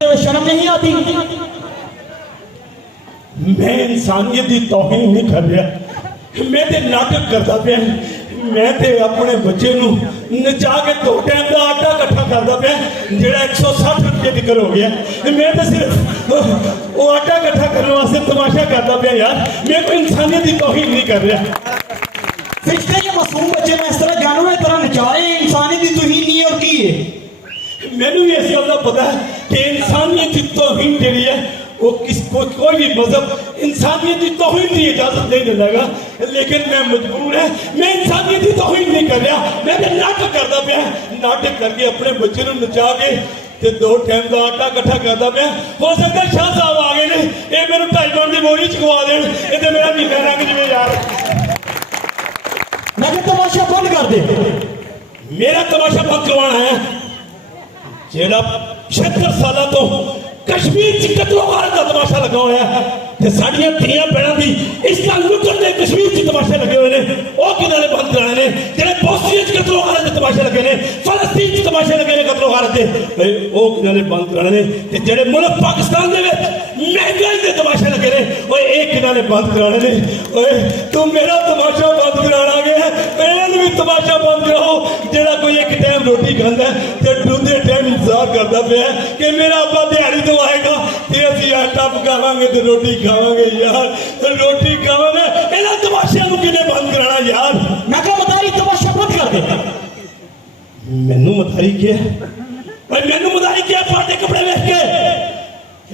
शर्म नहीं आती? मैं इंसानियत की तौहीन नहीं कर रहा, मैं तो नाटक करता पाया। मैं तो अपने बच्चे नचा के 2 टाइम का आटा इकट्ठा करता पाया जोड़ा 160 रुपये तिकर हो गया। मैं तो सिर्फ वो आटा इकट्ठा करने वास्ते तमाशा करता पाया यार, मैं कोई इंसानियत की तौहीन नहीं कर रहा। फिर ये मासूम बच्चे में इस तरह जानवर इस तरह नचा रहे हैं, इंसानियत की तौहीन नहीं और की है। मैनू भी इस गल का पता है कि इंसानियत की तौहीन जी है वो किसको कोई भी मजहब इंसानियत की तौहीन की इजाजत नहीं देगा, लेकिन मैं मजबूर है, मैं इंसानियत की तौहीन नहीं कर रहा। मैं तो नाटक करता पाया, नाटक करके अपने बच्चे को नचा के 2 टाइम का आटा इकट्ठा करता पाया। हो सकता है शाह साहब आ गए ने, ये मेरे 2.5 पाउंड की बोरी चुकवा देन, ये तो मेरा महीना रंग जिवे यार। मैं तमाशा बंद कर दे। मेरा तमाशा बंद करवाना है जेड़ा 76 साल तो कश्मीर च कतलो गारत का तमाशा लगा हुआ है, साड़ियां धियां भैनों की इस्लाम लुटन के कश्मीर च तमाशे लगे हुए हैं, वो किन्होंने बंद कराने ने? जेड़े बोस्निया च कतलो गारत के तमाशे लगे ने, फलस्तीन च तमाशे लगे ने कतलो गारत के, वो किन्होंने बंद कराने ने? ते जेड़े मुल्क पाकिस्तान दे विच महंगाई के तमाशे लगे ने, ओए एक किन्होंने बंद कराने ने? ओए तू मेरा तमाशा बंद कराना गया, मेरा भी तमाशा बंद कराओ। जेड़ा कोई एक टाइम रोटी खाता है ते दूसरे टाइम इंतजार करता पाया कि मेरा अब्बा दिहाड़ी तो आएगा ते असीं आटा पकावांगे ते रोटी खावांगे यार, रोटी खावांगे। इन्हां तमाशियां नूं किने बंद कराना यार? मैं कहा मदारी तमाशा बंद कर दे। मैनू मदारी क्या भाई, मैनू मदारी क्या? पाटे कपड़े वेख के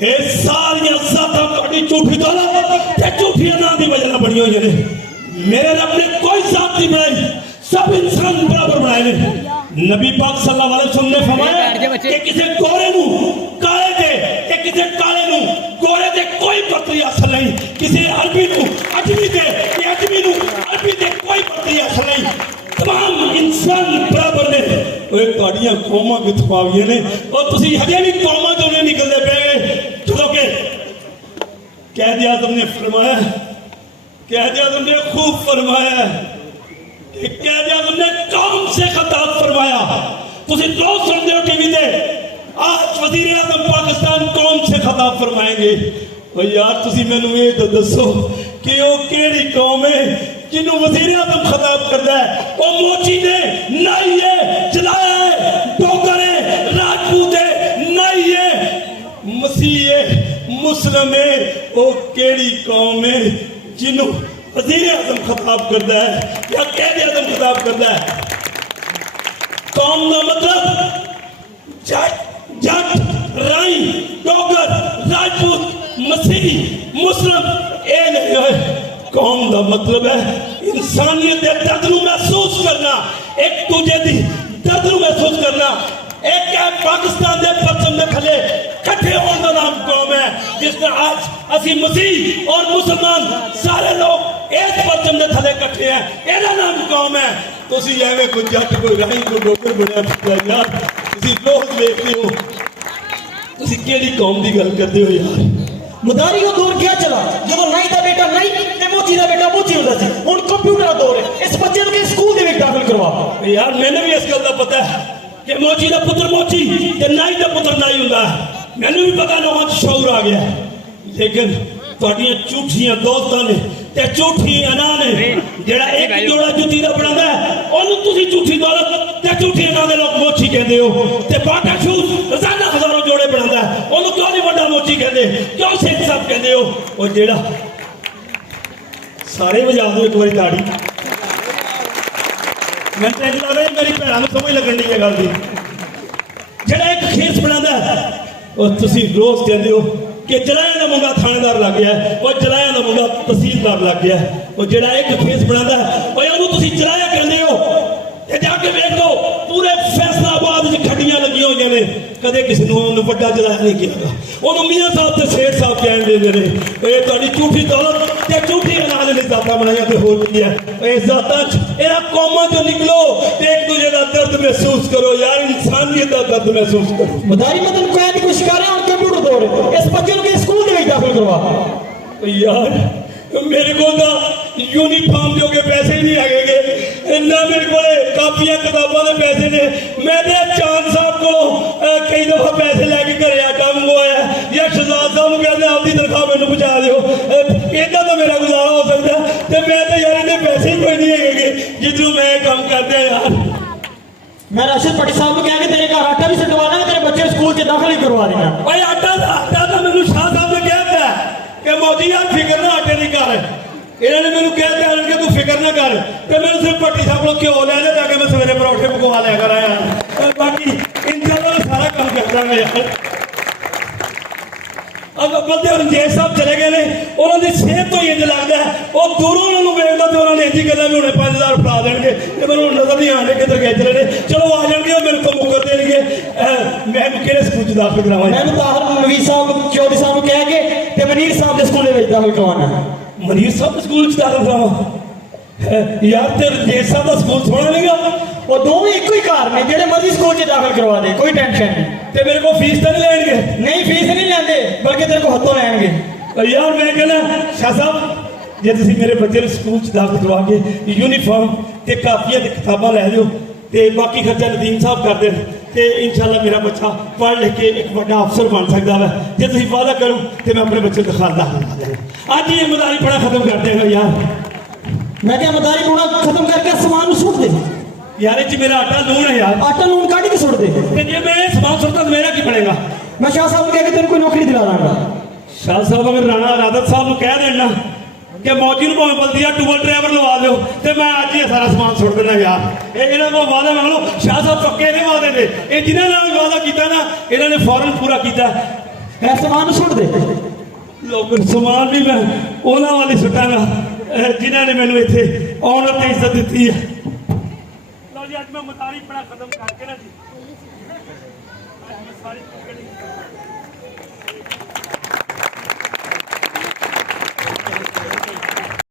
ये सारियां जातां तुहाडी झूठी दौलत ते झूठी नाम की वजह बनी हुई ने। मेरे रब ने कोई जात नहीं बनाई, सब इंसान बराबर बनाए ने। नबी पाक सल्लल्लाहु अलैहि वसल्लम ने फरमाया कि किसी गोरे नूं काले दे ते किसी काले नूं गोरे दे कोई बरतरी हासिल नहीं, किसी अरबी नूं अजमी दे ते अजमी नूं अरबी दे कोई बरतरी हासिल नहीं, तमाम इंसान बराबर ने। ओए तुहाडियां कौमां कित्थों आ गईयां ने? और तुसीं हजे भी कौमां चों नहीं निकलदे पए ਜਦੋਂ कि कैद आज़म ने फरमाया, कैद आज़म ने खूब फरमाया, कैद आज़म ने कौम से खिताब फरमाया। तुसीं रोज सुनते हो टीवी पे, आज वज़ीर आज़म पाकिस्तान कौम से खिताब फरमाएंगे। और यार तुसीं मैनूं ये तो दसो कि वो केड़ी कौम है जिन्हों वज़ीर आज़म खिताब करता है? वो मोची ने नाई है, जलाया है, डोगर है, राजपूत है, नाई है, मसीह है, मुस्लिम है। वो केड़ी कौम है जिन्हों वज़ीर आज़म खिताब करता है या कैद आज़म खिताब करता है? कौम का मतलब जट जट राई डोगर राजपूत मसीही मुस्लिम ये नहीं है। कौम का मतलब है इंसानियत के दर्द को महसूस करना, एक दूजे की दर्द को महसूस करना। एक है पाकिस्तान के परचम के थले कट्ठे होने का नाम कौम है, जिस तरह आज असी मसीह और मुसलमान सारे लोग एक परचम के थले कट्ठे हैं, ਇਹਦਾ नाम कौम है। तुसी एवें कोई जट कोई राही कोई डोगर बनया यार, तुसी लोग देखते हो, तुसी केड़ी कौम की गल करते हो यार? मदारी का दौर क्या चला? जब नाई का बेटा नाई ते मोची का बेटा मोची होता सी, हुण कंप्यूटर का दौर है। इस बच्चे को स्कूल दे विच दाखिल करवा। यार मैंने भी इस गल का पता है कि मोची का पुत्र मोची ते नाई का पुत्र नाई हुंदा है। मैंने भी पता लोगों को शौर आ गया, लेकिन तुहाडियां झूठियां दोस्तां ने ते झूठी अना ने जेड़ा एक जोड़ा जुत्ती दा बनांदा है ओनू तुसीं झूठी दौलत ते झूठी अना दे लोग मोची कहंदे हो। ते बाटा शूज रोजाना हजारों जोड़े बनांदा है ओनू क्यों नहीं वड्डा मोची कहंदे, क्यों सिख साहब कहंदे हो? और जेड़ा सारे वजा दो एक बारी ताड़ी, मैं तो इंज लगदा मेरी भैणां नूं समझ लगण दी गल दी। जेड़ा एक खेस बनांदा है और तुसीं रोज कहंदे हो कि जलाया का मुंडा थानेदार लग गया, और जलाया का मुंडा तहसीलदार लग गया। और जेड़ा एक खेस बनाता है ओनू तुसीं जलाया कहंदे हो, ते जाके वेख लो पूरे फैसलाबाद च खड्डियां लगी हुई ने, कदे किसी नूं वड्डा जलाया नहीं किया। ओनू मियां साहब ते सेठ साहब कह देंदे ने। ये तुहाडी झूठी दौलत ते झूठी अनाज ने जातां बनाईयां ते होर की है? इस जातां च इन्हां कौमां चों निकलो ते एक दूजे का दर्द महसूस करो यार, इंसानियत का दर्द महसूस करो। मदारी मैं तेन कहने की कोशिश कर रहा हूं, कंप्यूटर दौर है। इस बच्चे को स्कूल दे विच दाखिल करवा। यार मेरे को यूनीफॉर्म जो के पैसे नहीं है, ना मेरे को कापियां किताबों के पैसे ने। मैं चांद साहब को कई दफा पैसे लैके घरे आता, ਸਾਹਿਬ ਨੂੰ ਕਹਿੰਦੇ ਆਪਦੀ ਤਨਖਾਹ ਮੈਨੂੰ ਪਹੁੰਚਾ ਦਿਓ, ਇਹਦਾ ਤਾਂ ਮੇਰਾ ਗੁਜ਼ਾਰਾ ਹੋ ਸਕਦਾ। ਤੇ ਮੈਂ ਤਾਂ ਯਾਰ ਇਹਦੇ ਪੈਸੇ ਹੀ ਕੋਈ ਨਹੀਂ ਹੈਗੇ ਜਿੱਦੋਂ ਮੈਂ ਇਹ ਕੰਮ ਕਰਦਾ ਯਾਰ। मैं राशिद पट्टी साहब को कह के तेरे घर आटा भी सटवा देना, तेरे बच्चे स्कूल च दाखिल ही करवा देना। ਓਏ ਆਟਾ ਤਾਂ ਮੈਨੂੰ ਸ਼ਾਹ ਸਾਹਿਬ ਨੇ ਕਹਿਤਾ ਕਿ ਮੋਦੀ ਯਾਰ ਫਿਕਰ ਨਾ ਆਟੇ ਦੀ ਕਰ। ਇਹਨਾਂ ਨੇ ਮੈਨੂੰ ਕਹਿਤਾ ਕਿ ਤੂੰ ਫਿਕਰ ਨਾ ਕਰ, ਤੇ ਮੈਨੂੰ ਸਿਰਫ ਪੱਟੀ ਸਾਹਿਬ ਕੋਲ ਘਿਓ ਲੈ ਦੇ ਤਾਂ ਕਿ ਮੈਂ ਸਵੇਰੇ ਪਰੌਂਠੇ ਪਕਵਾ ਲਿਆ ਕਰਾਂ ਯਾਰ। ਤੇ ਬਾਕੀ ਇਨਸ਼ਾਅੱਲਾ ਮੈਂ ਸਾਰਾ ਕੰਮ ਕਰਦਾ ਮੈਂ ਯਾਰ। ਅੱਬਲ ਤੇ ਰਣਜੀਤ ਸਾਹਿਬ ਚਲੇ ਗਏ ਨੇ, ਉਹਨਾਂ ਦੀ ਸਿਹਤ ਤੋਂ ਹੀ ਇੰਜ ਲੱਗਦਾ ਉਹ ਦੂਰੋਂ ਉਹਨਾਂ ਨੂੰ ਵੇਖਦਾ ਤੇ ਉਹਨਾਂ ਨੇ ਇੰਜ ਹੀ ਗੱਲਾਂ ਵੀ ਹੁਣੇ 5000 ਫੜਾ ਦੇਣਗੇ ਤੇ ਮੈਨੂੰ ਨਜ਼ਰ ਨਹੀਂ ਆਣੇ ਕਿੱਧਰ ਖਿੱਚ ਰਹੇ ਨੇ। ਚਲੋ ਆ ਜਾਣਗੇ, ਉਹ ਮੇਰੇ ਕੋਲ ਮੁੱਕਰ ਦੇਣਗੇ। ਮੈਂ ਕਿਹੜੇ ਸਕੂਲ ਚ ਦਾਖਲ ਕਰਾਵਾਂ? मैं ताहिर नवीद साहब चौधरी साहब को कह के ते मनीर साहब के स्कूल में दाखिल करवाना। ਮਨੀਰ ਸਾਹਿਬ ਦੇ ਸਕੂਲ ਚ ਦਾਖਲ ਕਰਾਵਾਂ? ਯਾਰ ਤੇ ਰਣਜੀਤ ਸਾਹਿਬ ਦਾ ਸਕੂਲ ਸੋਹਣਾ ਨਹੀਂਗਾ? वो दोवें एक ही घर ने, जेड़े मर्जी स्कूल च दाखिल करवा दे, कोई टेंशन नहीं। ਤੇ ਮੇਰੇ ਕੋਲ ਫੀਸ ਤਾਂ ਨਹੀਂ ਲੈਣਗੇ? नहीं फीस नहीं लेंदे, बल्कि तेरे को हथों लेंगे। ਯਾਰ ਮੈਂ ਕਹਿੰਦਾ ਸ਼ਾਹ ਸਾਹਿਬ ਜੇ ਤੁਸੀਂ ਮੇਰੇ ਬੱਚੇ ਨੂੰ ਸਕੂਲ ਚ ਦਾਖਲ ਕਰਵਾ ਕੇ ਯੂਨੀਫਾਰਮ ਤੇ ਕਾਪੀਆਂ ਤੇ ਕਿਤਾਬਾਂ ਲੈ ਦਿਓ ਤੇ ਬਾਕੀ ਖਰਚਾ ਨਦੀਮ ਸਾਹਿਬ ਕਰ ਦੇਣ ਤੇ ਇਨਸ਼ਾਅੱਲਾ ਮੇਰਾ ਬੱਚਾ ਪੜ੍ਹ ਲਿਖ ਕੇ ਇੱਕ ਵੱਡਾ ਅਫਸਰ ਬਣ ਸਕਦਾ ਵਾ। ਜੇ ਤੁਸੀਂ ਵਾਅਦਾ ਕਰੋ ਤੇ ਮੈਂ ਆਪਣੇ ਬੱਚੇ ਨੂੰ ਦਿਖਾਉਂਦਾ ਹਾਂ। ਅੱਜ ਹੀ ਇਹ ਮਦਾਰੀ ਪੜਾ ਖਤਮ ਕਰ ਦੇਗਾ ਯਾਰ। मैं क्या मदारी टूणा खत्म करके समान नूं सुट दे। ਯਾਰ ਇਹ ਚ ਮੇਰਾ ਆਟਾ ਲੂਣ ਹੈ ਯਾਰ। आटा लून काट के सुट दे। ਤੇ ਜੇ ਮੈਂ ਇਹ ਸਮਾਨ ਸੁੱਟਦਾ ਤਾਂ ਮੇਰਾ ਕੀ ਬਣੇਗਾ? मैं शाह साहब को कह के तेरे कोई नौकरी दिला दूंगा। ਸ਼ਾਹ ਸਾਹਿਬ ਅਗਰ ਰਾਣਾ ਰਾਦਤ ਸਾਹਿਬ ਨੂੰ ਕਹਿ ਦੇਣਾ ਕਿ ਮੌਜੀ ਨੂੰ ਭਾਵੇਂ ਬਲਦੀਆ ਟੂਬਲ ਡਰਾਈਵਰ ਲਵਾ ਦਿਓ ਤੇ ਮੈਂ ਅੱਜ ਹੀ ਇਹ ਸਾਰਾ ਸਮਾਨ ਸੁੱਟ ਦੇਣਾ ਯਾਰ। ਇਹ ਇਹਨਾਂ ਕੋਲ ਵਾਅਦਾ ਮੰਗ ਲਓ। ਸ਼ਾਹ ਸਾਹਿਬ ਪੱਕੇ ਨੇ ਵਾਅਦੇ ਦੇ। ਇਹ ਜਿਨ੍ਹਾਂ ਨਾਲ ਵੀ ਵਾਅਦਾ ਕੀਤਾ ਨਾ ਇਹਨਾਂ ਨੇ ਫੌਰਨ ਪੂਰਾ ਕੀਤਾ। ऐ समान नूं सुट दे। ਲੋਕ ਸਮਾਨ ਵੀ ਮੈਂ ਉਹਨਾਂ ਵਾਲੀ ਸੁੱਟਾਂਗਾ ਜਿਨ੍ਹਾਂ ਨੇ ਮੈਨੂੰ ਇੱਥੇ ਆਉਣ ਤੇ ਇੱਜ਼ਤ ਦਿੱਤੀ ਹੈ। ਲਓ ਜੀ ਅੱਜ ਮੈਂ ਮਤਾਰੀ ਪੜਾ ਖਤਮ ਕਰਕੇ ਨਾ ਜੀ ਸਾਰੀ